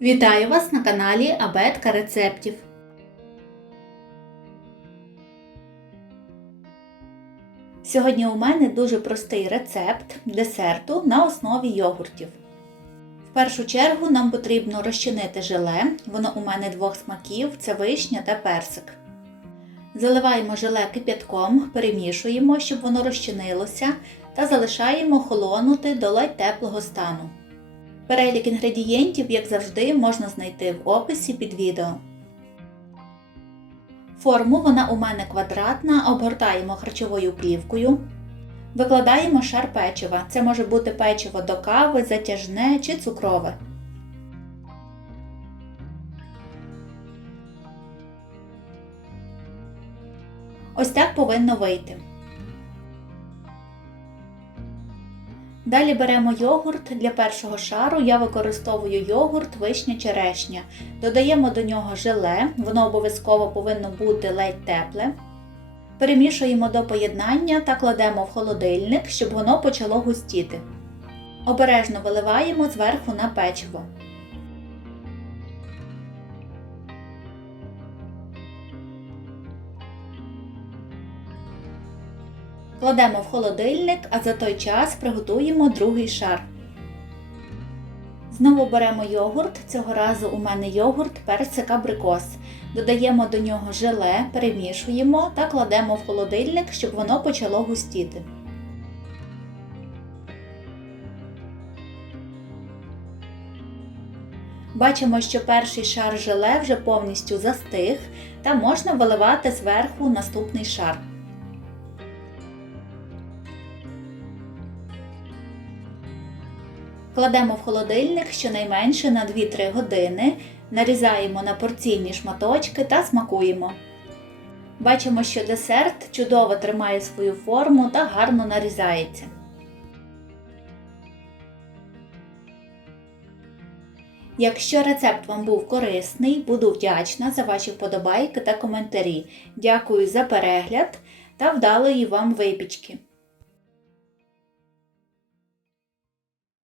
Вітаю вас на каналі Абетка рецептів. Сьогодні у мене дуже простий рецепт десерту на основі йогуртів. В першу чергу нам потрібно розчинити желе, воно у мене двох смаків це вишня та персик. Заливаємо желе кип'ятком, перемішуємо, щоб воно розчинилося, та залишаємо холонути до ледь теплого стану. Перелік інгредієнтів, як завжди, можна знайти в описі під відео. Форму вона у мене квадратна, обгортаємо харчовою плівкою. Викладаємо шар печива. Це може бути печиво до кави, затяжне чи цукрове. Ось так повинно вийти. Далі беремо йогурт. Для першого шару я використовую йогурт вишня черешня. Додаємо до нього желе, воно обов'язково повинно бути ледь тепле. Перемішуємо до поєднання та кладемо в холодильник, щоб воно почало густіти. Обережно виливаємо зверху на печиво. Кладемо в холодильник, а за той час приготуємо другий шар. Знову беремо йогурт, цього разу у мене йогурт персик абрикос. Додаємо до нього желе, перемішуємо та кладемо в холодильник, щоб воно почало густіти. Бачимо, що перший шар желе вже повністю застиг, та можна виливати зверху наступний шар. Кладемо в холодильник щонайменше на 2-3 години, нарізаємо на порційні шматочки та смакуємо. Бачимо, що десерт чудово тримає свою форму та гарно нарізається. Якщо рецепт вам був корисний, буду вдячна за ваші вподобайки та коментарі. Дякую за перегляд та вдалої вам випічки!